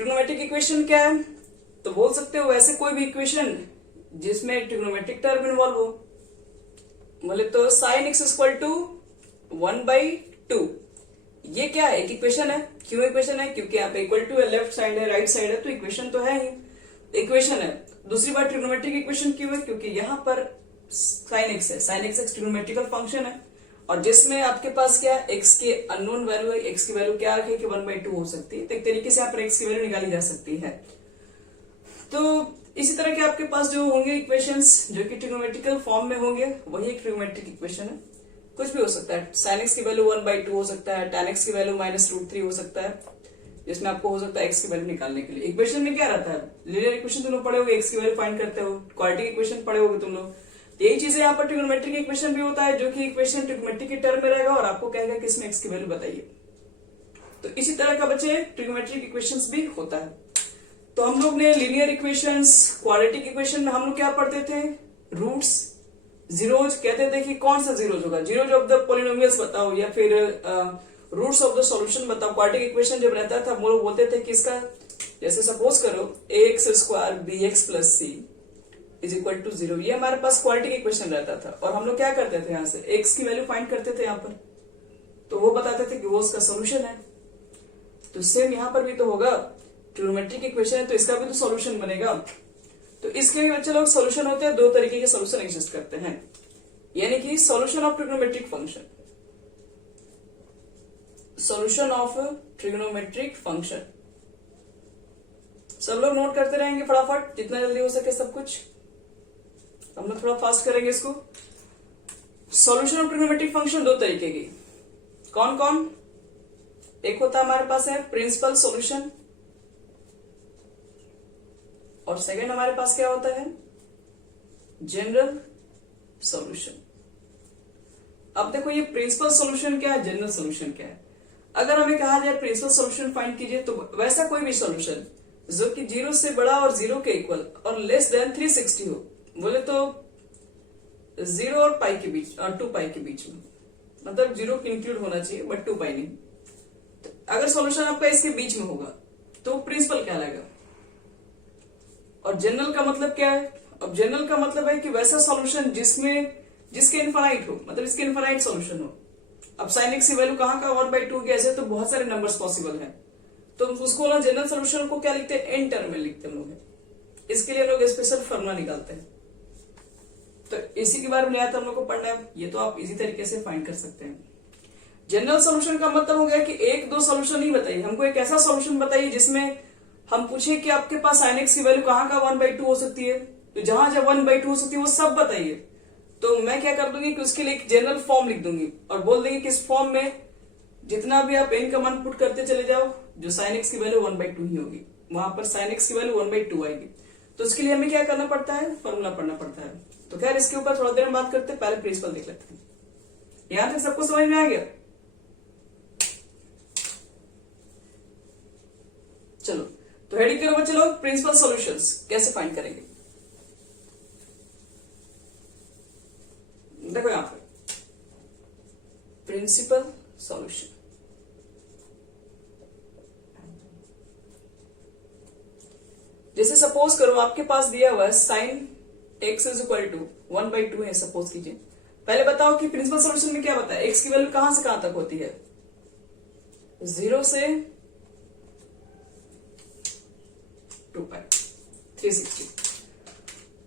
Trigonometric equation क्या है? तो बोल सकते हो वैसे कोई भी इक्वेशन जिसमें ट्रिग्नोमेट्रिक टर्म इन्वॉल्व हो। बोले तो साइन एक्स इक्वल टू 1/2, ये क्या है? एक इक्वेशन है। क्यों इक्वेशन है? क्योंकि यहाँ पे इक्वल टू है, लेफ्ट साइड है, राइट साइड है, तो इक्वेशन तो है ही, इक्वेशन है। दूसरी बात ट्रिग्नोमेट्रिक इक्वेशन क्यों है? क्योंकि यहाँ पर साइन एक्स है, साइन एक्स एक ट्रिग्नोमेट्रिकल फंक्शन है, और जिसमें आपके पास क्या एक्स की अननोन वैल्यू है। एक्स की वैल्यू क्या रखे कि 1/2 हो सकती है, तो एक तरीके से यहाँ पर एक्स की वैल्यू निकाली जा सकती है। तो इसी तरह के आपके पास जो होंगे इक्वेशंस जो कि ट्रिग्नोमेट्रिकल फॉर्म में होंगे, वही एक ट्रिग्नोमेट्रिक इक्वेशन है। कुछ भी हो सकता है, साइन एक्स की वैल्यू 1/2 हो सकता है, tan एक्स की वैल्यू -√3 हो सकता है, जिसमें आपको हो सकता है एक्स की वैल्यू निकालने के लिए। इक्वेशन में क्या रहता है? लीनियर इक्वेशन तुम लोग पढ़े होगे, एक्स की वैल्यू फाइंड करते हो, क्वाड्रेटिक इक्वेशन पढ़े होगे तुम लोग। यही चीजें यहाँ पर ट्रिग्नोमेट्रिक इक्वेशन भी होता है, जो कि इक्वेशन ट्रिग्नोमेट्रिक के टर्म में रहेगा और आपको कहेगा कि इसमें एक्स की वैल्यू बताइए। तो इसी तरह का बच्चे ट्रिग्नोमेट्रिक इक्वेशंस भी होता है। तो हम लोग ने लीनियर इक्वेशंस, क्वाड्रेटिक इक्वेशन में हम लोग क्या पढ़ते थे? रूट्स, जीरोज कहते थे कि कौन सा जीरोज होगा, जीरोज ऑफ द पॉलिनोमियल्स बताओ, या फिर रूट्स ऑफ द सॉल्यूशन बताओ। क्वाड्रेटिक इक्वेशन जब रहता था हम लोग बोलते थे कि इसका, जैसे सपोज करो ax² bx + c = 0, ये हमारे पास क्वाड्रेटिक इक्वेशन रहता था, और हम लोग क्या करते थे यहाँ से x की वैल्यू फाइंड करते थे यहाँ पर, तो वो बताते थे कि वो उसका सोल्यूशन है। तो सेम यहाँ पर भी तो होगा, ट्रिग्नोमेट्रिक इक्वेशन है तो इसका भी तो सॉल्यूशन बनेगा। तो इसके भी बच्चे लोग सॉल्यूशन होते हैं, दो तरीके के सॉल्यूशन एग्जिस्ट करते हैं, यानी कि solution of trigonometric function, solution of trigonometric function. सब लोग नोट करते रहेंगे फटाफट, जितना जल्दी हो सके सब कुछ। हम लोग थोड़ा फास्ट करेंगे इसको। सॉल्यूशन ऑफ ट्रिग्नोमेट्रिक फंक्शन दो तरीके की, कौन कौन? एक होता हमारे पास है प्रिंसिपल सॉल्यूशन, और सेकंड हमारे पास क्या होता है? General solution. अब देखो ये प्रिंसिपल सॉल्यूशन क्या है, जनरल सॉल्यूशन क्या है। अगर हमें कहा जाए प्रिंसिपल सॉल्यूशन फाइंड कीजिए, तो वैसा कोई भी सॉल्यूशन जो कि 0 से बड़ा और 0 के इक्वल और लेस देन 360 हो। बोले तो 0 और पाई के बीच और 2π के बीच में, मतलब 0 इंक्लूड होना चाहिए बट 2π नहीं। तो अगर सॉल्यूशन आपका इसके बीच में होगा तो प्रिंसिपल कहलाएगा। और जनरल का मतलब क्या है? अब जनरल का मतलब है कि वैसा सॉल्यूशन जिसके इनफाइनाइट हो, मतलब इसके इनफाइनाइट सॉल्यूशन हो। अब साइन एक्स की वैल्यू कहाँ का 1/2 के, ऐसे तो बहुत सारे नंबर्स पॉसिबल है, तो उसको ना जनरल सॉल्यूशन को क्या लिखते हैं? एन टर्म में लिखते हैं हम लोग। इसके लिए लोग स्पेशल फॉर्मूला निकालते हैं। तो इसी के बारे में आया था हम लोग को पढ़ना है, ये तो आप इजी तरीके से फाइंड कर सकते हैं। जनरल सॉल्यूशन का मतलब हो गया कि एक दो सॉल्यूशन नहीं बताइए, हमको एक ऐसा सॉल्यूशन बताइए जिसमें हम पूछे कि आपके पास साइन एक्स की वैल्यू कहाँ का 1/2 हो सकती है, तो जहां जब 1/2 हो सकती है वो सब बताइए। तो मैं क्या कर दूंगी कि उसके लिए एक जनरल फॉर्म लिख दूंगी और बोल देंगे कि इस फॉर्म में जितना भी आप एन का मान पुट करते चले जाओ, जो साइन एक्स की वैल्यू 1/2 ही होगी, वहां पर साइन एक्स की वैल्यू 1/2 आएगी। तो उसके लिए हमें क्या करना पड़ता है? फॉर्मूला पढ़ना पड़ता है। तो खैर इसके ऊपर थोड़ा देर में बात करते हैं, पहले प्रिंसिपल देख लेते हैं। यहां तक सबको समझ में आ गया? चलो तो हेडिंग करो बच्चे लोग, प्रिंसिपल सॉल्यूशंस कैसे फाइंड करेंगे। देखो यहां पर प्रिंसिपल सॉल्यूशन, जैसे सपोज करो आपके पास दिया हुआ है साइन एक्स = 1/2 है, सपोज कीजिए। पहले बताओ कि प्रिंसिपल सॉल्यूशन में क्या बताया, एक्स की वैल्यू कहां से कहां तक होती है? 0 से 2π 360।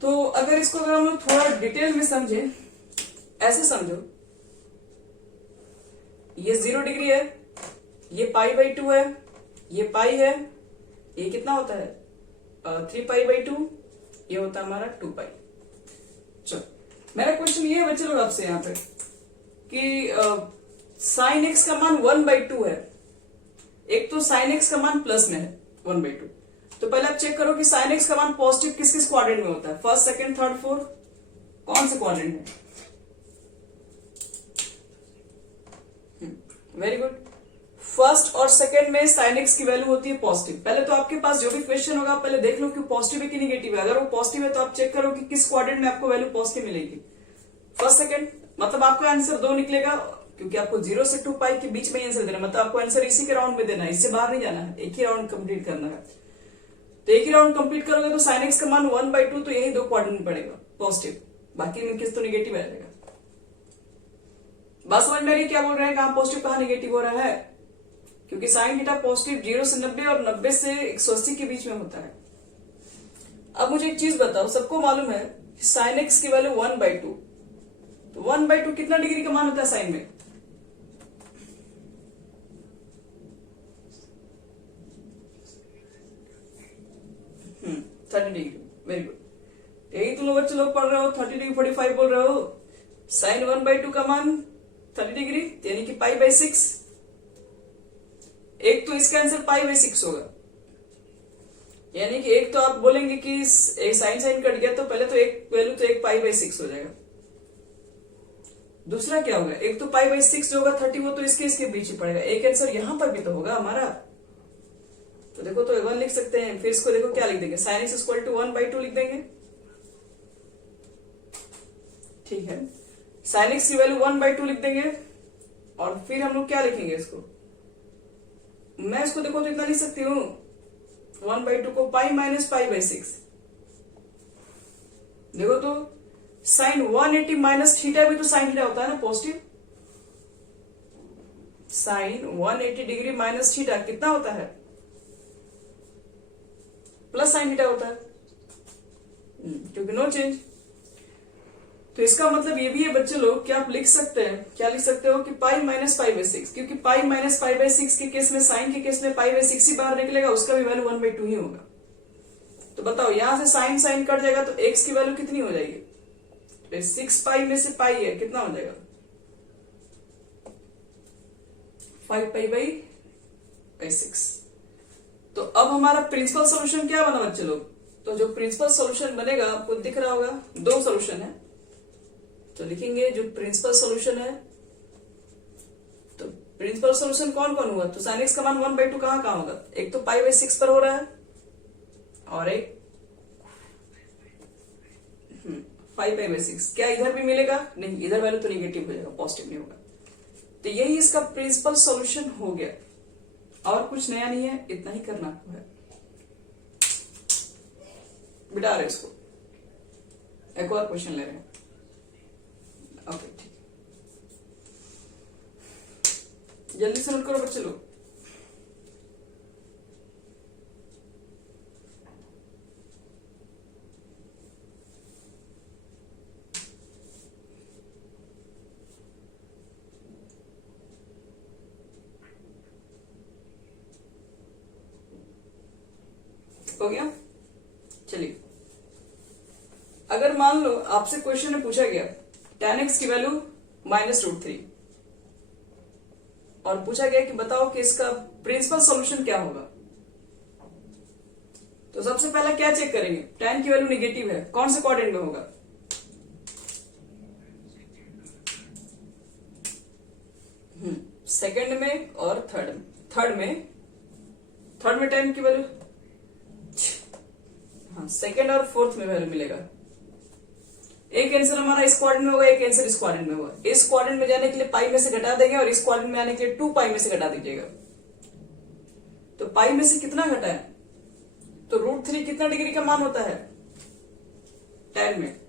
तो अगर इसको अगर हम लोग थोड़ा डिटेल में समझे, ऐसे समझो, ये 0 डिग्री है, ये π/2 है, ये पाई है, ये कितना होता है 3π/2, ये होता है हमारा 2π। चलो मेरा क्वेश्चन ये है बच्चे लोग आपसे यहाँ पे कि साइन एक्स का मान 1/2 है, एक तो साइन एक्स का मान प्लस में है 1/2। तो पहले आप चेक करो कि साइन एक्स का मान पॉजिटिव किस किस क्वाड्रेंट में होता है, फर्स्ट सेकंड थर्ड फोर्थ, कौन से क्वाड्रेंट में? Very good. फर्स्ट और सेकंड में साइन एक्स की वैल्यू होती है पॉजिटिव। पहले तो आपके पास जो भी क्वेश्चन होगा पहले देख लो कि पॉजिटिव है कि निगेटिव है। अगर वो पॉजिटिव है तो आप चेक करो कि किस क्वाड्रेंट में आपको वैल्यू पॉजिटिव मिलेगी, फर्स्ट सेकंड। मतलब आपका आंसर 2 निकलेगा, क्योंकि आपको 0 से 2 पाई के बीच में आंसर देना, मतलब आपको आंसर इसी के राउंड में देना है, इससे बाहर नहीं जाना है, एक ही राउंड कंप्लीट करना है। तो एक ही राउंड कंप्लीट करोगे तो साइन एक्स का मान 1/2, तो यही 2 क्वाड्रेंट में पड़ेगा पॉजिटिव, बाकी में किस तो निगेटिव आ जाएगा। बात समझ में आ रही है क्या बोल रहे हैं, कहां पॉजिटिव कहां निगेटिव हो रहा है, क्योंकि साइन थीटा पॉजिटिव 0 से 90 और 90 से 180 के बीच में होता है। अब मुझे एक चीज बताओ, सबको मालूम है साइन एक्स की वैल्यू 1/2, तो 1/2 कितना डिग्री का मान होता है साइन में? हम्म, 30 डिग्री। वेरी गुड, यही तुम लोग बच्चे लोग पढ़ रहे हो, 30 डिग्री 45 बोल रहे हो। साइन 1/2 का मान 30 डिग्री यानी कि π/6। एक तो इसका आंसर π/6 होगा, यानी कि एक तो आप बोलेंगे कि एक साइन साइन कट गया, तो पहले तो एक वैल्यू तो एक π/6 हो जाएगा। दूसरा क्या होगा, एक तो π/6 जो होगा 30, वो तो इसके बीच ही पड़ेगा। एक आंसर यहां पर भी तो होगा हमारा, तो देखो तो 1 लिख सकते हैं, फिर इसको देखो क्या लिख देंगे, साइन एक्स इक्वल टू 1/2 लिख देंगे। ठीक है, साइन एक्स की वैल्यू 1/2 लिख देंगे, और फिर हम लोग क्या लिखेंगे इसको, मैं इसको देखो तो इतना लिख सकती हूँ 1/2 को π-π/6। देखो तो साइन 180 माइनस थीटा भी तो साइन थीटा होता है ना positive. Sine 180 degree minus theta कितना होता है, प्लस साइन थीटा होता है, क्योंकि नो चेंज। तो इसका मतलब ये भी है बच्चे लोग, क्या आप लिख सकते हैं, क्या लिख सकते हो कि π-π/6, क्योंकि π-π/6 के केस में, साइन के केस में π/6 ही बाहर निकलेगा, उसका भी वैल्यू 1/2 ही होगा। तो बताओ यहां से साइन साइन कट जाएगा तो x की वैल्यू कितनी हो जाएगी, 6π में से पाई है कितना हो जाएगा, 5π/6। तो अब हमारा प्रिंसिपल सोल्यूशन क्या बना बच्चे लोग, तो जो प्रिंसिपल सोल्यूशन बनेगा आपको दिख रहा होगा, दो सोल्यूशन है, तो लिखेंगे जो प्रिंसिपल सोल्यूशन है। तो प्रिंसिपल सोल्यूशन कौन कौन हुआ, तो साइन एक्स का मान 1/2 कहां होगा, एक तो π/6 पर हो रहा है, और एक 5π/6। क्या इधर भी मिलेगा, नहीं, इधर वैल्यू तो निगेटिव हो जाएगा, पॉजिटिव नहीं होगा। तो यही इसका प्रिंसिपल सॉल्यूशन हो गया, और कुछ नया नहीं है, इतना ही करना आपको है। बिठा रहे इसको, एक और क्वेश्चन ले रहे हैं। ओके ठीक, जल्दी से नोट करो बच्चे लोग। हो गया, चलिए अगर मान लो आपसे क्वेश्चन में पूछा गया tan x की वैल्यू -√3 और पूछा गया कि बताओ कि इसका प्रिंसिपल सॉल्यूशन क्या होगा, तो सबसे पहला क्या चेक करेंगे, tan की वैल्यू निगेटिव है, कौन से क्वाड्रेंट में होगा, सेकंड में और थर्ड में tan की वैल्यू, हाँ सेकंड और फोर्थ में वैल्यू मिलेगा। एक आंसर हमारा इस क्वाड्रेंट में होगा, एक आंसर इस क्वाड्रेंट में होगा। इस क्वाड्रेंट में जाने के लिए पाई में से घटा देंगे, और इस क्वाड्रेंट में आने के लिए 2π में से घटा दीजिएगा। तो पाई में से कितना घटा है, तो √3 कितना डिग्री का मान होता है tan में,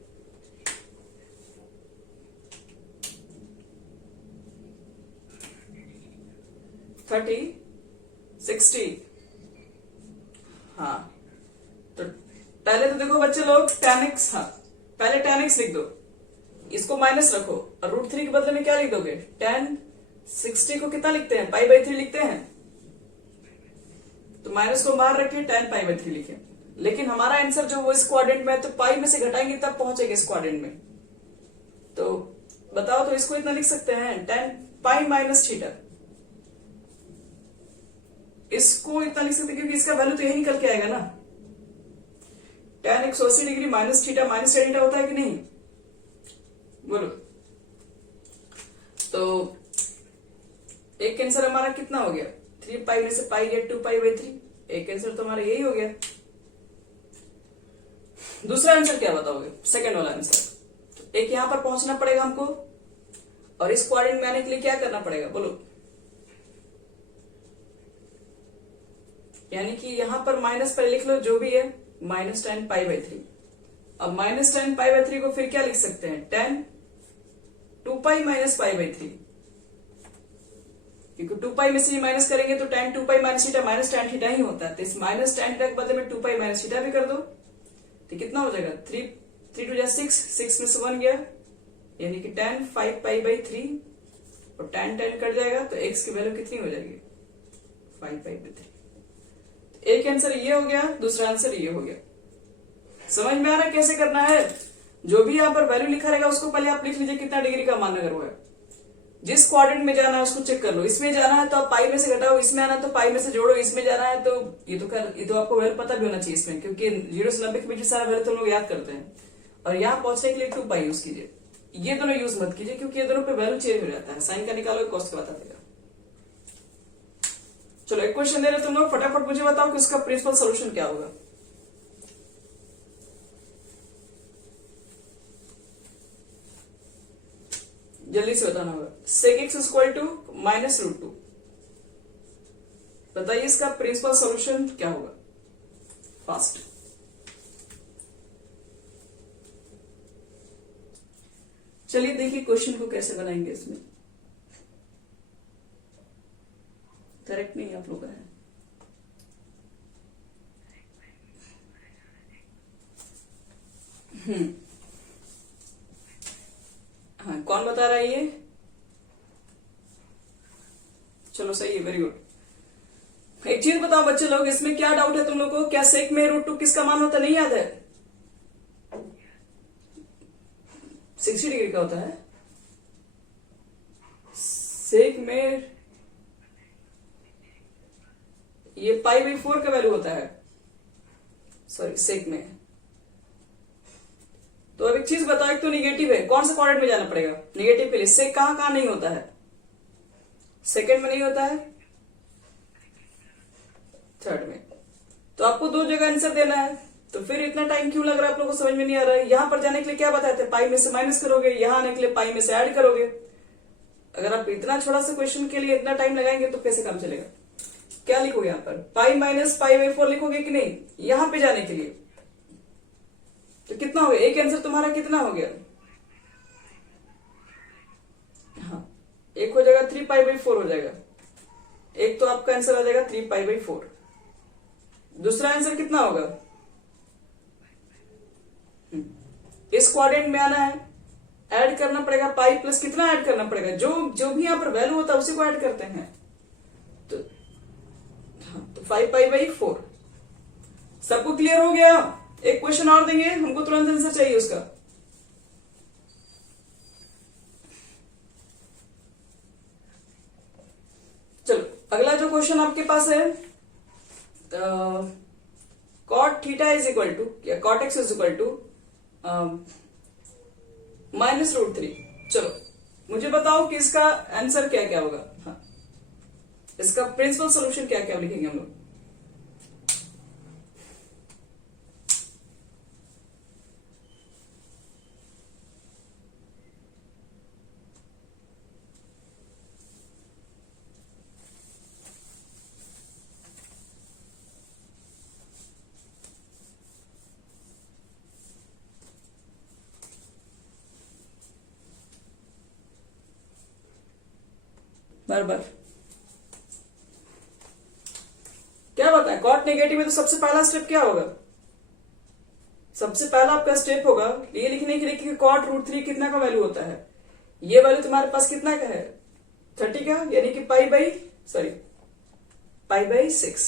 थर्टी 60। हाँ तो पहले तो देखो बच्चे लोग tan x, हाँ पहले tan x लिख दो, इसको माइनस रखो, और √3 के बदले में क्या लिख दोगे, tan 60 को कितना लिखते हैं, π/3 लिखते हैं, तो माइनस को बाहर रखिए, tan π/3 लिखे। लेकिन हमारा आंसर जो वो इस क्वाड्रेंट में है, तो पाई में से घटाएंगे तब पहुंचेगा इस क्वाड्रेंट में। तो बताओ, तो इसको इतना लिख सकते हैं tan π-θ, इसको इतना लिख सकते हैं क्योंकि इसका वैल्यू तो यही निकल के आएगा ना, tan 180 degree minus theta minus tan होता है कि नहीं, बोलो। तो एक आंसर हमारा कितना हो गया, 3π में से पाई गया 2π/3, एक आंसर तो हमारा यही हो गया। दूसरा आंसर क्या बताओगे, सेकंड वाला आंसर, तो एक यहां पर पहुंचना पड़ेगा हमको, और इस क्वाड्रेंट में आने के लिए क्या करना पड़ेगा बोलो? यानी कि यहां पर माइनस पर लिख लो जो भी है, -tan π/3। अब -tan π/3 को फिर क्या लिख सकते हैं? tan 2π -π/3, क्योंकि 2π में से माइनस करेंगे तो tan 2π - tan थीटा ही होता है। तो इस -tan थीटा के बदले में 2π - भी कर दो, तो कितना हो जाएगा? 3 2 6, 6 में से 1 गया, यानी कि tan 5π/3, और tan कट जाएगा तो x की वैल्यू कितनी हो जाएगी? 5π/3। एक आंसर ये हो गया, दूसरा आंसर ये हो गया। समझ में आ रहा है कैसे करना है? जो भी यहाँ पर वैल्यू लिखा रहेगा उसको पहले आप लिख लीजिए कितना डिग्री का मान अगर हुआ है। जिस क्वाड्रेंट में जाना है उसको चेक कर लो। इसमें जाना है तो आप पाई में से घटाओ, इसमें आना है तो पाई में से जोड़ो, इसमें जाना है तो ये तो आपको वैल्यू पता भी होना चाहिए इसमें, क्योंकि 0 से 90 के बीच सारा वैल्यू तो लोग याद करते हैं। और यहाँ पहुंचने के लिए 2π यूज कीजिए। ये दोनों यूज मत कीजिए क्योंकि ये दोनों पे वैल्यू चेंज हो जाता है। साइन का निकालो, कॉस्ट का बता देगा। चलो एक क्वेश्चन दे रहे तुम लोग, फटाफट मुझे बताओ कि उसका प्रिंसिपल सोल्यूशन क्या होगा। जल्दी से बताना होगा। sec x = -√2। बताइए इसका प्रिंसिपल सॉल्यूशन क्या होगा? फास्ट। चलिए देखिए क्वेश्चन को कैसे बनाएंगे। इसमें करेक्ट नहीं आप लोग का है। हाँ, कौन बता रहा है ये? चलो सही है, वेरी गुड। एक चीज बताओ बच्चे लोग, इसमें क्या डाउट है तुम लोग को? क्या सेक में √2 किसका मान होता है? नहीं याद है? 60 डिग्री का होता है। सेक में ये π/4 का वैल्यू होता है, सॉरी सेक में। तो अब एक चीज बताओ, एक तो निगेटिव है, कौन सा क्वाड्रेंट में जाना पड़ेगा निगेटिव के लिए? सेक कहां कहां नहीं होता है? सेकंड में नहीं होता है, थर्ड में। तो आपको दो जगह आंसर देना है, तो फिर इतना टाइम क्यों लग रहा है आप लोगों को? समझ में नहीं आ रहा है। यहां पर जाने के लिए क्या बताए थे? पाई में से माइनस करोगे, यहां आने के लिए पाई में से ऐड करोगे। अगर आप इतना छोटा सा क्वेश्चन के लिए इतना टाइम लगाएंगे तो कैसे काम चलेगा? क्या लिखोगे यहाँ पर? पाई - π/4 लिखोगे कि नहीं यहां पे जाने के लिए? तो कितना हो गया? एक आंसर तुम्हारा कितना हो गया? हाँ, एक हो जाएगा 3π/4 हो जाएगा। एक तो आपका आंसर आ जाएगा 3π/4। दूसरा आंसर कितना होगा? इस क्वाड्रेंट में आना है, ऐड करना पड़ेगा पाई प्लस कितना ऐड करना पड़ेगा? जो भी यहां पर वैल्यू होता है उसी को ऐड करते हैं। तो 5π/4। सबको क्लियर हो गया? एक क्वेश्चन और देंगे, हमको तुरंत आंसर चाहिए उसका। चलो अगला जो क्वेश्चन आपके पास है, cot θ या cot x -√3। चलो मुझे बताओ कि इसका आंसर क्या क्या होगा। हाँ, इसका प्रिंसिपल सॉल्यूशन क्या क्या लिखेंगे हम लोग? बार बार क्या बताएं? कॉट नेगेटिव है तो सबसे पहला स्टेप क्या होगा? सबसे पहला आपका स्टेप होगा ये लिखने के लिए कि cot √3 कितना का वैल्यू होता है। ये वैल्यू तुम्हारे पास कितना का है? 30 का, यानी कि π/6।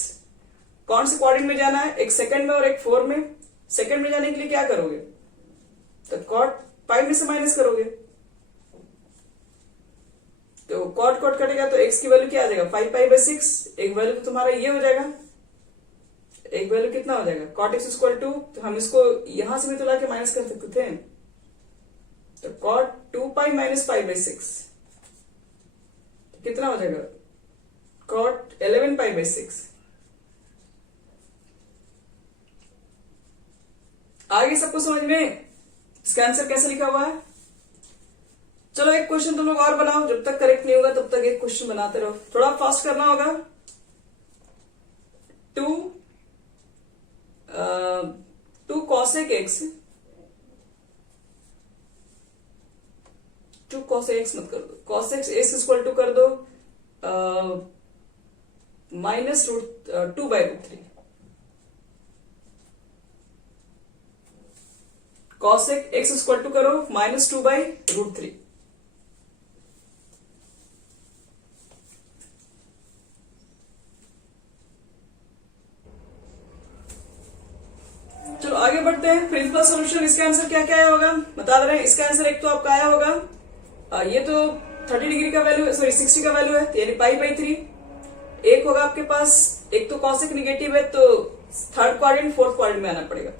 कौन से क्वाड्रेंट में जाना है? एक सेकंड में और एक 4 में। सेकंड में जाने के लिए क्या करोगे? तो cot पाई में से माइनस करोगे, तो कॉट कटेगा तो x की वैल्यू क्या आ जाएगा? 5π/6। एक वैल्यू तो तुम्हारा ये हो जाएगा, एक वैल्यू कितना हो जाएगा? cot x = तो हम इसको यहां से भी तो लाके माइनस कर सकते थे, तो cot 2π - π/6 कितना हो जाएगा? cot 11π/6। आगे सबको समझ में? इसका आंसर कैसे लिखा हुआ है? चलो एक क्वेश्चन तुम लोग और बनाओ, जब तक करेक्ट नहीं होगा तब तक एक क्वेश्चन बनाते रहो, थोड़ा फास्ट करना होगा। Two cosec x, two cosec x मत कर दो, कॉसेक एक्स इक्वल टू कर दो -√2/√3। कॉसेक एक्स इक्वल टू करो -2/√3। चलो आगे बढ़ते हैं। प्रिंसिपल सॉल्यूशन, इसका आंसर क्या क्या आया होगा बता दे रहे हैं। इसका आंसर एक तो आपका आया होगा ये तो 30 डिग्री का वैल्यू, सॉरी 60 का वैल्यू है, यानी π/3। एक होगा आपके पास, एक तो कॉसेक निगेटिव है तो थर्ड क्वाड्रेंट फोर्थ क्वाड्रेंट में आना पड़ेगा।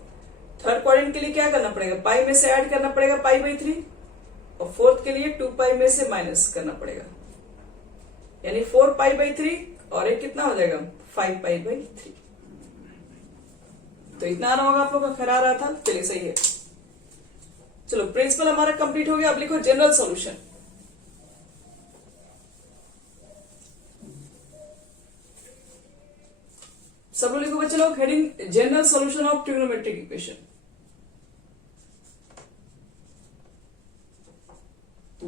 थर्ड क्वाड्रेंट के लिए क्या करना पड़ेगा, पाई में से ऐड करना पड़ेगा π/3, और फोर्थ के लिए 2π में से माइनस करना पड़ेगा, यानी 4π/3, और एक कितना हो जाएगा 5π/3। तो इतना आना होगा आप लोग का, खरा रहा था, चलिए सही है। चलो प्रिंसिपल हमारा कंप्लीट हो गया, अब लिखो जनरल सॉल्यूशन। सब लोग लिखो बच्चे लोग, heading general solution of trigonometric equation.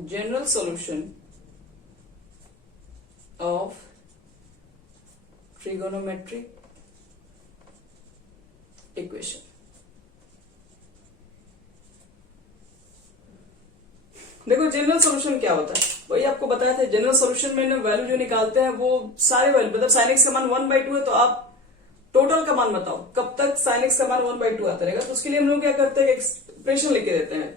General solution of trigonometric equation. देखो जनरल सॉल्यूशन क्या होता है, वही आपको बताया था। जनरल सॉल्यूशन में वैल्यू जो निकालते हैं वो सारे वैल्यू, मतलब sin x का मान 1/2 है तो आप टोटल का मान बताओ कब तक sin x का मान 1/2 आता रहेगा। तो उसके लिए हम लोग क्या करते हैं, एक्सप्रेशन लिख के देते हैं।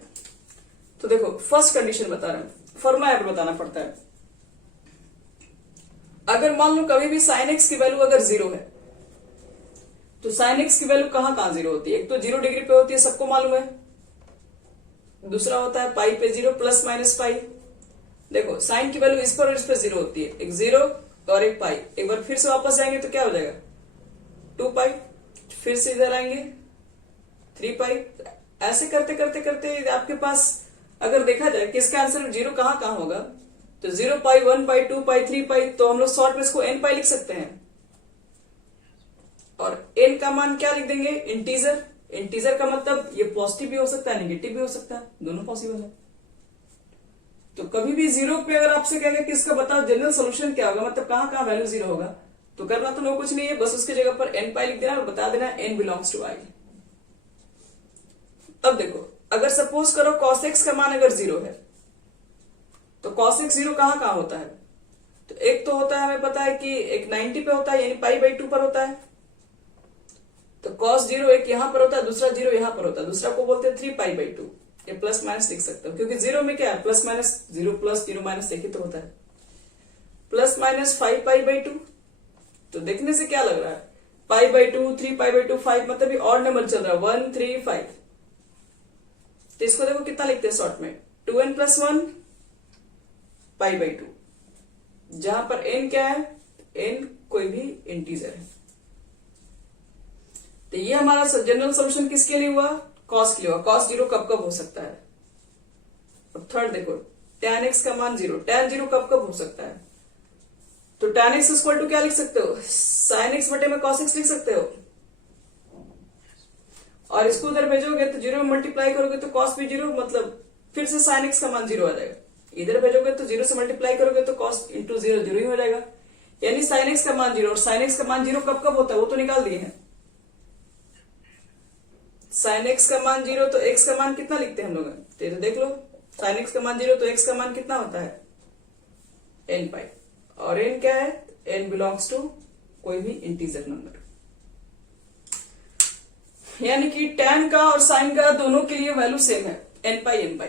तो देखो फर्स्ट कंडीशन बता रहे हैं, फॉर्मूला यहाँ पर बताना पड़ता है। अगर मान लो कभी भी sin x की वैल्यू अगर 0 है तो sin x की वैल्यू कहां कहां 0 होती है, एक तो 0 डिग्री पे होती है, सबको मालूम है। दूसरा होता है पाई पे 0 प्लस माइनस पाई। देखो साइन की वैल्यू इस पर और इस पर 0 होती है, एक 0 और एक पाई। एक बार फिर से वापस जाएंगे तो क्या हो जाएगा 2π, फिर से इधर आएंगे 3π। ऐसे करते करते करते आपके पास अगर देखा जाए कि इसका आंसर 0 कहां कहां होगा, तो 0π, 1π, 2π, 3π, तो हम लोग शॉर्ट में इसको nπ लिख सकते हैं। और n का मान क्या लिख देंगे, इंटीजर। इंटीजर का मतलब ये पॉजिटिव भी हो सकता है, नेगेटिव भी हो सकता है, दोनों पॉसिबल है। तो कभी भी 0 पे अगर आपसे कहेगा कि इसका बताओ जनरल सॉल्यूशन क्या होगा, मतलब कहां कहां वैल्यू 0 होगा, तो करना तो लोग कुछ नहीं है, बस उसकी जगह पर nπ लिख देना और बता देना n बिलोंग्स टू i। अब देखो अगर सपोज करो cos x का मान अगर 0 है तो cos x 0 कहां कहां होता है, तो एक तो होता है हमें पता है कि एक 90 पे होता है, यानी π/2 पर होता है। तो cos 0 एक यहां पर होता है, दूसरा 0 यहां पर होता है, दूसरा को बोलते हैं 3π/2। ये प्लस माइनस लिख सकते हो क्योंकि 0 में क्या है, प्लस माइनस 0 प्लस 0 माइनस एक ही तो होता है, प्लस माइनस 5π/2। तो देखने से क्या लग रहा है, π/2, 3π/2, 5, मतलब ये ऑड नंबर चल रहा है 1, 3, 5। तो इसको देखो कितना लिखते हैं शॉर्ट में, 2n + 1 π/2, जहां पर n क्या है, n कोई भी इंटीजर है। तो ये हमारा जनरल सॉल्यूशन किसके लिए हुआ, कॉस के लिए हुआ। कॉस 0 कब कब हो सकता है। और थर्ड देखो tan x का मान 0, tan 0 कब कब हो सकता है, तो tan x इक्वल टू क्या लिख सकते हो, sin x बटे में cos x लिख सकते हो। और इसको उधर भेजोगे तो 0 में मल्टीप्लाई करोगे तो cos भी 0, मतलब फिर से sin x का मान 0 आ जाएगा। इधर भेजोगे तो 0 से मल्टीप्लाई करोगे तो cos इंटू 0 0 ही हो जाएगा, यानी sin x का मान 0। और sin x का मान 0 कब कब होता है वो तो निकाल दिए हैं। sin x का मान 0 तो x का मान कितना लिखते हैं हम लोग, तो देख लो sin x का मान 0 तो x का मान कितना होता है nπ। और n क्या है, n बिलोंग्स टू कोई भी इंटीजर नंबर। यानी कि tan का और sin का दोनों के लिए वैल्यू सेम है, nπ nπ।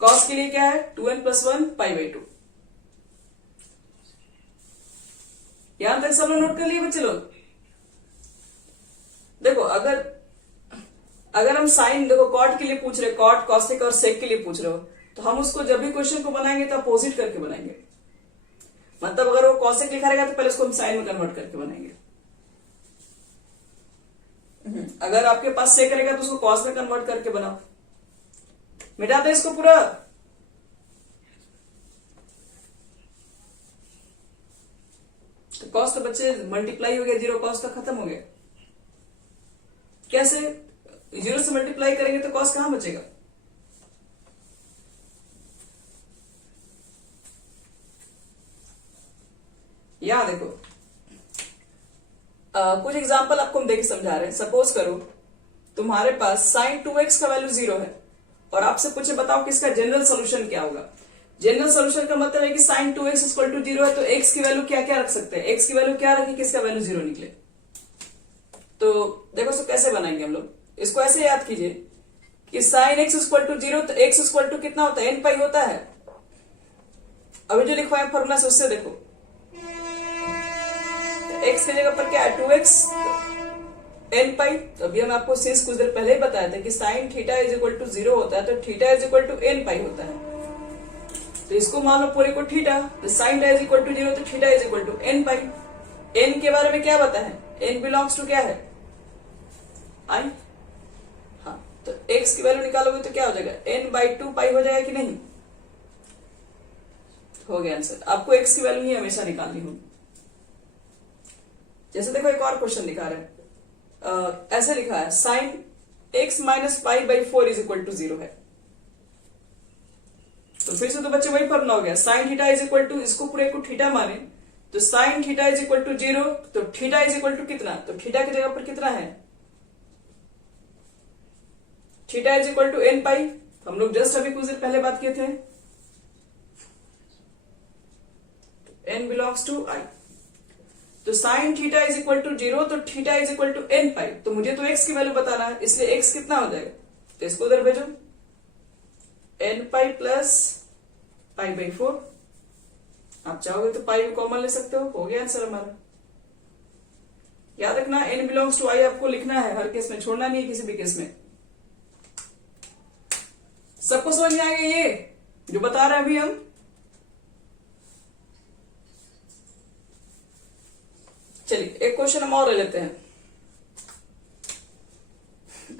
cos के लिए क्या है 2n + 1 π/2। यहां तक सब लोग नोट कर लिए बच्चे लोग। देखो अगर हम साइन देखो कॉट के लिए पूछ रहे, कॉट कॉसेक और सेक के लिए पूछ रहे हो, तो हम उसको जब भी क्वेश्चन को बनाएंगे तो अपोजिट करके बनाएंगे। मतलब अगर वो कॉसेक लिखा रहेगा तो पहले उसको हम साइन में कन्वर्ट करके बनाएंगे। अगर आपके पास सेक रहेगा तो उसको कॉस में कन्वर्ट करके बनाओ। मिटा दे इसको पूरा। कॉस तो बच्चे मल्टीप्लाई हो गया, जीरो कॉस तो खत्म हो गया। कैसे? जीरो से मल्टीप्लाई करेंगे तो कॉस कहां बचेगा? यहां देखो, कुछ एग्जांपल आपको हम देख के समझा रहे हैं। सपोज करो तुम्हारे पास साइन 2x का वैल्यू 0 है और आपसे पूछे बताओ कि इसका जनरल सोल्यूशन क्या होगा। जनरल सोल्यूशन का मतलब है कि साइन 2x इक्वल टू 0 है तो x की वैल्यू क्या क्या रख सकते हैं, x की वैल्यू क्या रखें कि इसका वैल्यू 0 निकले। तो देखो इसको कैसे बनाएंगे हम लोग, इसको ऐसे याद कीजिए कि साइन x इक्वल टू 0 तो x इक्वल टू कितना होता है, n पाई होता है। अभी जो लिखवाया फॉर्मूला से उससे देखो, x की जगह पर क्या है 2x n पाई। तो अभी हम आपको सिंस कुछ देर पहले ही बताया था कि sine theta is equal to 0 होता है तो theta is equal to n pi होता है। तो इसको मान लो पूरे को थीटा, तो साइन इज इक्वल टू 0 तो theta is equal to n pi. n के बारे में क्या पता है, n बिलोंग्स टू क्या है i। हाँ, तो x की वैल्यू निकालोगे तो क्या हो जाएगा, n बाई 2 पाई हो जाएगा कि नहीं, हो गया आंसर। आपको x की वैल्यू ही हमेशा निकालनी होगी। जैसे देखो एक और क्वेश्चन दिखा रहे हैं, ऐसे लिखा है sine x minus pi by 4 is equal to 0 है। तो फिर से तो बच्चे वही फॉर्मूला हो गया, sine theta is equal to, इसको पूरे को थीटा माने तो sine theta is equal to 0 तो थीटा इज इक्वल टू कितना, तो थीटा की जगह पर कितना है, theta is equal to n pi. हम लोग जस्ट अभी कुछ देर पहले बात किए थे, n बिलोंग्स टू i। तो sine theta is equal to 0 तो theta is equal to n pi. तो मुझे तो x की वैल्यू बताना है, इसलिए x कितना हो जाएगा, तो इसको उधर भेजो, n pi plus pi by 4। आप चाहोगे तो पाई कॉमन ले सकते हो गया आंसर हमारा। याद रखना n बिलोंग्स टू i आपको लिखना है हर केस में, छोड़ना नहीं है किसी भी केस में। सबको समझ में आ गया ये जो बता रहे हैं अभी हम। चलिए एक क्वेश्चन हम और ले लेते हैं।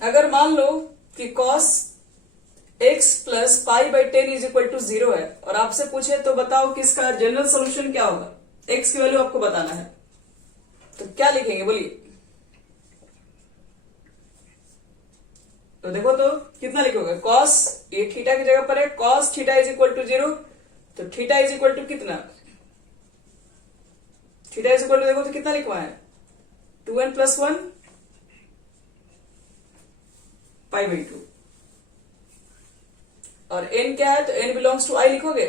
अगर मान लो कि cos x plus pi by 10 is equal to 0 है और आपसे पूछे तो बताओ कि इसका जनरल सोल्यूशन क्या होगा, x की वैल्यू आपको बताना है, तो क्या लिखेंगे बोलिए। तो देखो तो कितना लिखोगे, cos, ये थीटा की जगह पर है, cos theta is equal to 0 तो थीटा इज इक्वल टू कितना, थीटा इज इक्वल टू देखो तो कितना लिखवा है 2n प्लस 1 पाई बाई 2 और n क्या है तो n बिलोंग्स टू i लिखोगे।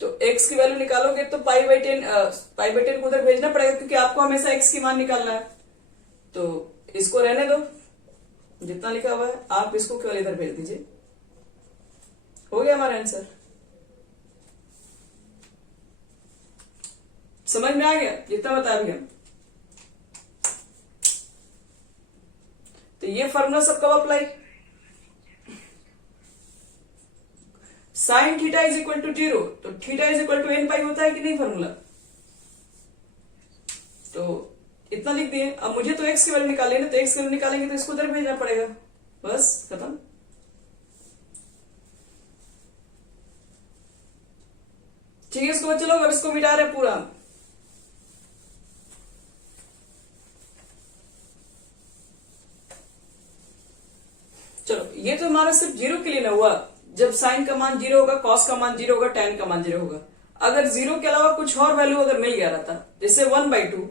तो x की वैल्यू निकालोगे तो पाई बाई 10 को उधर भेजना पड़ेगा क्योंकि आपको हमेशा x की मान निकालना है। तो इसको रहने दो जितना लिखा हुआ है, आप इसको केवल इधर भेज दीजिए, हो गया हमारा आंसर। समझ में आ गया जितना बता भी हम। तो ये फॉर्मूला सब कब apply, sine theta is equal to 0 तो theta is equal to n pi होता है कि नहीं फॉर्मूला। तो इतना लिख दिए। अब मुझे तो x की वैल्यू निकालनी है, तो x की वैल्यू निकालेंगे तो इसको उधर भेजना पड़ेगा, बस खत्म। ठीक है, इसको बच्चे लोग अब इसको मिटा रहे पूरा। चलो ये तो हमारा सिर्फ 0 के लिए ना हुआ, जब साइन का मान 0 होगा, कॉस का मान 0 होगा, tan का मान 0 होगा। अगर 0 के अलावा कुछ और वैल्यू अगर मिल गया रहता जैसे 1/2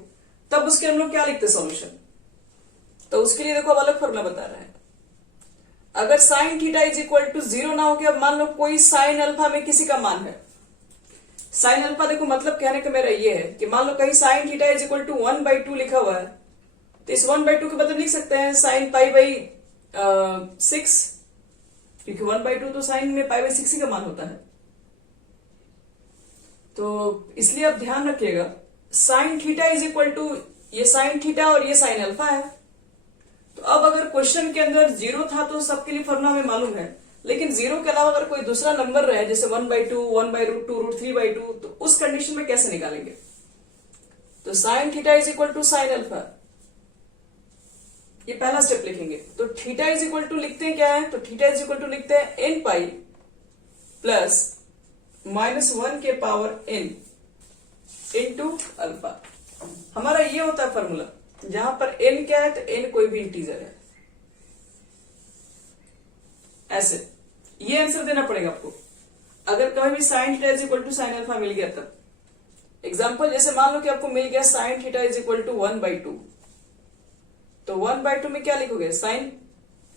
तब उसके हम लोग क्या लिखते सॉल्यूशन। तो उसके लिए देखो अब अलग फॉर्मूला बता रहे हैं। अगर sine theta is equal to 0 ना हो के अब मान लो कोई साइन अल्फा में किसी का मान है, साइन अल्फा देखो मतलब कहने का मेरा ये है कि मान लो कहीं sine theta is equal to 1/2 लिखा हुआ है तो इस 1/2 के बदले लिख सकते हैं साइन पाई बाई 6 क्योंकि 1/2 तो साइन में पाई बाई 6 ही का मान होता है। तो इसलिए आप ध्यान रखिएगा sine theta is equal to ये साइन थीटा और ये साइन अल्फा है। तो अब अगर क्वेश्चन के अंदर 0 था तो सबके लिए फॉर्मूला हमें मालूम है, लेकिन 0 के अलावा अगर कोई दूसरा नंबर रहे जैसे 1/2, 1/√2, √3/2 तो उस कंडीशन में कैसे निकालेंगे। तो sine theta is equal to sine alpha, ये पहला स्टेप लिखेंगे। तो थीटा इज इक्वल टू लिखते हैं क्या है, तो थीटा इज इक्वल टू लिखते हैं n पाई प्लस -1 के पावर n इंटू अल्फा। हमारा ये होता है फॉर्मूला, जहां पर n क्या है तो n कोई भी इंटीजर है। ऐसे ये आंसर देना पड़ेगा आपको अगर कभी भी sine theta is equal to sine alpha मिल गया तब। एग्जाम्पल जैसे मान लो कि आपको मिल गया sine theta is equal to 1/2, तो 1/2 में क्या लिखोगे, साइन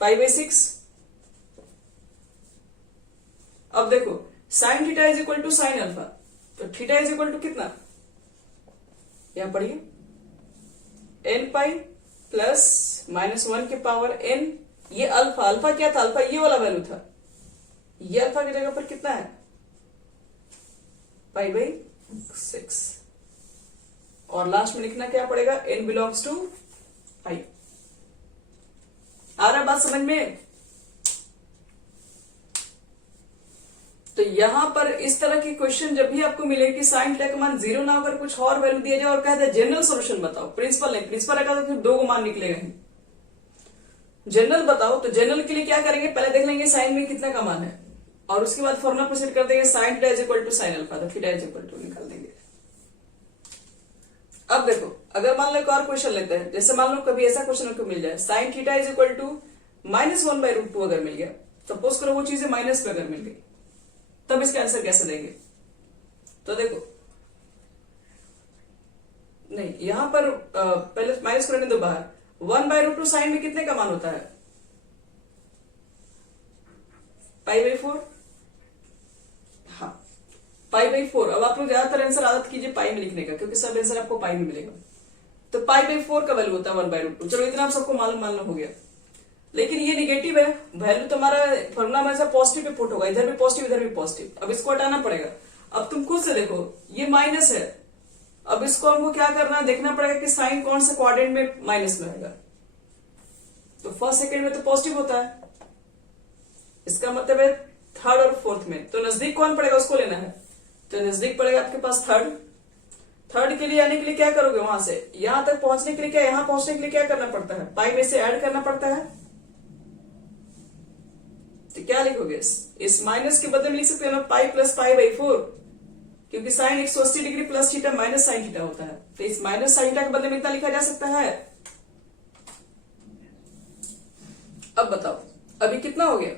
π/6। अब देखो sine theta is equal to sine alpha, तो थीटा इज इक्वल टू कितना, यहां पढ़िए n पाई प्लस -1 के पावर n। ये अल्फा, अल्फा क्या था, अल्फा ये वाला वैल्यू था, ये अल्फा की जगह पर कितना है π/6। और लास्ट में लिखना क्या पड़ेगा, n बिलोंग्स टू पाई। आ रहा बात समझ में। तो यहां पर इस तरह की क्वेश्चन जब भी आपको मिले कि साइन थीटा का मान 0 ना होकर कुछ और वैल्यू दिया जाए और कहता है जनरल सॉल्यूशन बताओ, प्रिंसिपल नहीं, प्रिंसिपल रखा तो फिर 2 को मान निकलेगा ही। जनरल बताओ, तो जनरल के लिए क्या करेंगे, पहले देख लेंगे साइन में कितना का मान है और उसके बाद फॉर्मूला प्रोसीड कर देंगे sine theta is equal to sine alpha, तो थीटा इज इक्वल टू निकाल देंगे। अब देखो अगर मान लो एक और क्वेश्चन लेते हैं, जैसे मान लो कभी ऐसा क्वेश्चन आपको मिल जाए sine theta is equal to -1/√2 अगर मिल गया, सपोज करो वो चीजें माइनस में अगर मिल गई, तब इसका आंसर कैसे देंगे। तो देखो नहीं यहां पर पहले माइनस करने दो बाहर, 1/√2 साइन में कितने का मान होता है, π/4। हाँ π/4। अब आप लोग ज्यादातर आंसर आदत कीजिए पाई में लिखने का, क्योंकि सब आंसर आपको पाई में मिलेगा। तो π/4 का वैल्यू होता है 1/√2। चलो इतना आप सबको मालूम हो गया, लेकिन ये निगेटिव है, वैल्यू तुम्हारा फॉर्मूला में से पॉजिटिव पे पुट होगा, इधर भी पॉजिटिव इधर भी पॉजिटिव। अब इसको हटाना पड़ेगा। अब तुम खुद से देखो ये माइनस है, अब इसको हमको क्या करना है, देखना पड़ेगा कि साइन कौन सा क्वाड्रेंट में माइनस में आएगा। तो फर्स्ट सेकंड में तो पॉजिटिव होता है, इसका मतलब है थर्ड और फोर्थ में, तो नजदीक कौन पड़ेगा उसको लेना है, तो नजदीक पड़ेगा आपके पास थर्ड। थर्ड के लिए आने के लिए क्या करोगे, वहां से यहां तक पहुंचने के लिए क्या, यहां पहुंचने के लिए क्या करना पड़ता है, पाई में से ऐड करना पड़ता है। तो क्या लिखोगे, इस माइनस के बदले में लिख सकते हैं पाई प्लस π/4, क्योंकि sine 180 degree plus theta minus sine theta होता है, तो इस माइनस साइन थीटा के बदले में इतना लिखा जा सकता है। अब बताओ अभी कितना हो गया,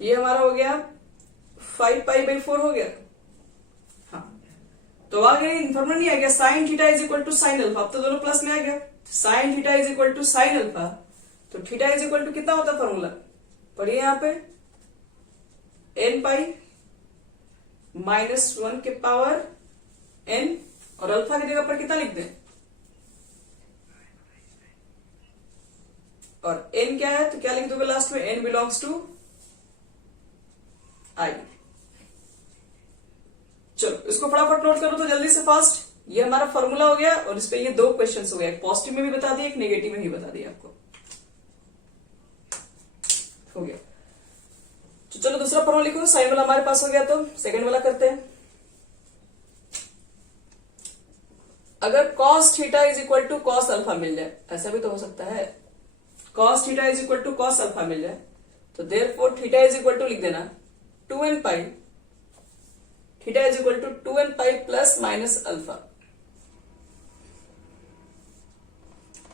ये हमारा हो गया 5π/4 हो गया। हाँ तो आ गया, फॉर्मूला नहीं आ गया, sine theta is equal to sine alpha, अब तो दोनों प्लस में आ गया, sine theta is equal to sine alpha, तो थीटा इज इक्वल टू कितना होता है फॉर्मूला, पढ़िए यहां पे n पाई -1 के पावर n, और अल्फा की जगह पर कितना लिख दें, और n क्या है तो क्या लिख दोगे लास्ट में, n बिलोंग्स टू i। चलो इसको फटाफट नोट करो तो जल्दी से फास्ट। ये हमारा फॉर्मूला हो गया और इस पे ये 2 क्वेश्चंस हो गए, एक पॉजिटिव में भी बता दिया, एक नेगेटिव में भी बता दिया आपको, हो गया। तो चलो दूसरा फॉर्मूला लिखो, साइन वाला हमारे पास हो गया, तो सेकंड वाला करते हैं। अगर cos theta is equal to cos alpha मिल जाए, ऐसा भी तो हो सकता है, cos theta is equal to cos alpha मिल जाए, तो therefore theta is equal to लिख देना 2n pi, theta is equal to 2n pi plus minus alpha,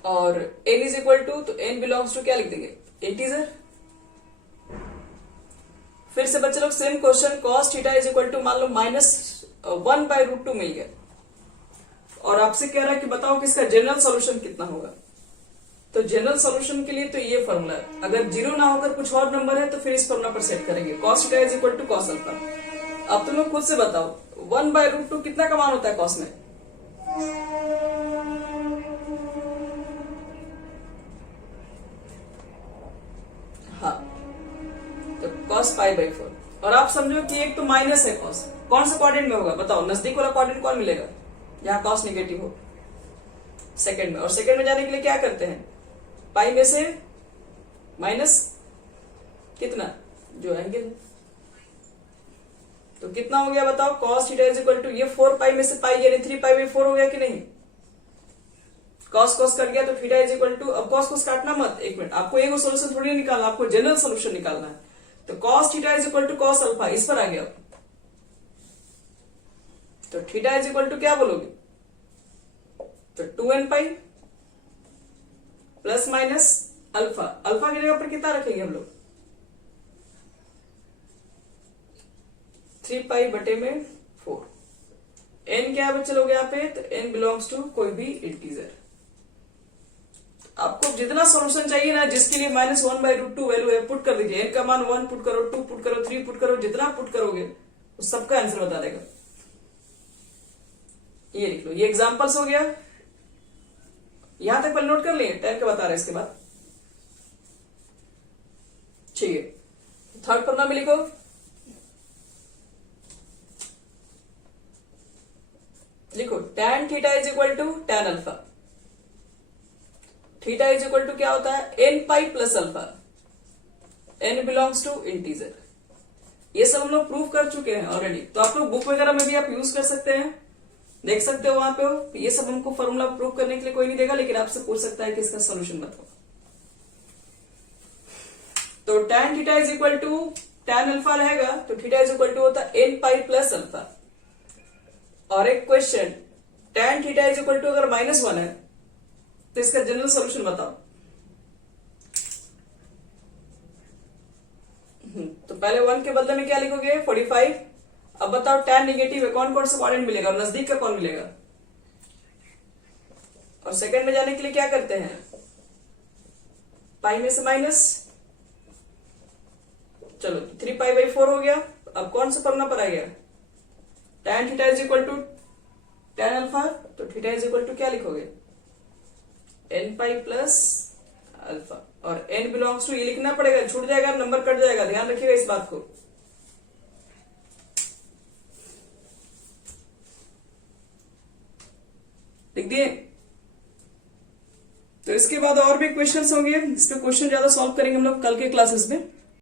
और n इज इक्वल टू, तो n बिलोंग्स टू क्या लिख देंगे, इंटीजर। फिर से बच्चे लोग same question, cos theta is equal to मान लो -1/√2 मिल गया, और आपसे कह रहा है कि बताओ कि इसका जनरल सॉल्यूशन कितना होगा। तो जनरल सॉल्यूशन के लिए तो ये फॉर्मूला है, अगर 0 ना होकर कुछ और नंबर है तो फिर इस फॉर्मूला पर सेट करेंगे, cos theta is equal to cos alpha. अब तुम लोग खुद से बताओ 1/√2 कितना का मान होता है cos में, हाँ तो cos π/4, और आप समझो कि एक तो माइनस है cos, कौन सा क्वाड्रेंट में होगा बताओ, नजदीक वाला क्वाड्रेंट कौन मिलेगा, जहां cos नेगेटिव हो, सेकंड में। और सेकंड में जाने के लिए क्या करते हैं, पाई में से माइनस कितना जो एंगल है, तो कितना हो गया बताओ, cos theta is equal to, ये 4 पाई में से पाई यानी 3π/4 हो गया कि नहीं, cos cos कट गया, तो थीटा इज इक्वल टू, अब cos cos काटना मत, एक मिनट, आपको एक सोल्यूशन थोड़ी निकालना, आपको जनरल सोल्यूशन निकालना है। तो cos theta is equal to cos alpha, इस पर आ गया, तो थीटा इज इक्वल टू क्या बोलोगे, तो 2n pi plus minus alpha, alpha की जगह पर कितना रखेंगे हम लोग, 3 पाई बटे में 4। n क्या बच्चे लोग यहाँ पे, तो n बिलोंग्स टू कोई भी इंटीजर। आपको जितना सॉल्यूशन चाहिए ना, जिसके लिए -1/√2 वैल्यू है, पुट कर दीजिए। n का मान 1 पुट करो, 2 पुट करो, 3 पुट करो, जितना पुट करोगे उस सबका आंसर बता देगा। ये लिख लो, ये एग्जांपल्स हो गया, यहां तक पहले नोट कर लिए, टेन का बता रहा है इसके बाद। ठीक है, थर्ड पन्ना में लिखो, लिखो tan theta is equal to tan alpha. Theta is equal to क्या होता है, n pi plus alpha, n belongs to integer. ये सब हम लोग प्रूव कर चुके हैं ऑलरेडी, तो आप लोग बुक वगैरह में भी आप यूज कर सकते हैं, देख सकते हो वहां पे हो। ये सब हमको फॉर्मूला प्रूव करने के लिए कोई नहीं देगा, लेकिन आपसे पूछ सकता है कि इसका सोल्यूशन बताओ। तो tan theta is equal to tan alpha रहेगा, तो थीटा इज इक्वल टू होता है n पाई प्लस अल्फा। और एक question, tan theta is equal to अगर -1 है तो इसका जनरल सॉल्यूशन बताओ। तो पहले 1 के बदले में क्या लिखोगे, 45। अब बताओ tan नेगेटिव है, कौन कौन सा क्वाड्रेंट मिलेगा और नजदीक का कौन मिलेगा। और सेकंड में जाने के लिए क्या करते हैं, पाई में से माइनस, चलो 3π/4 हो गया। अब कौन सा पन्ना पर आ गया, tan theta is equal to tan alpha, तो थीटा इज इक्वल टू क्या लिखोगे, n पाई प्लस अल्फा। और n बिलोंग्स टू, ये लिखना पड़ेगा, छूट जाएगा नंबर कट जाएगा, ध्यान रखिएगा इस बात को। लिख दिए। तो इसके बाद और भी क्वेश्चंस होंगे, इस पे क्वेश्चन ज्यादा सॉल्व करेंगे हम लोग कल के क्लासेस में।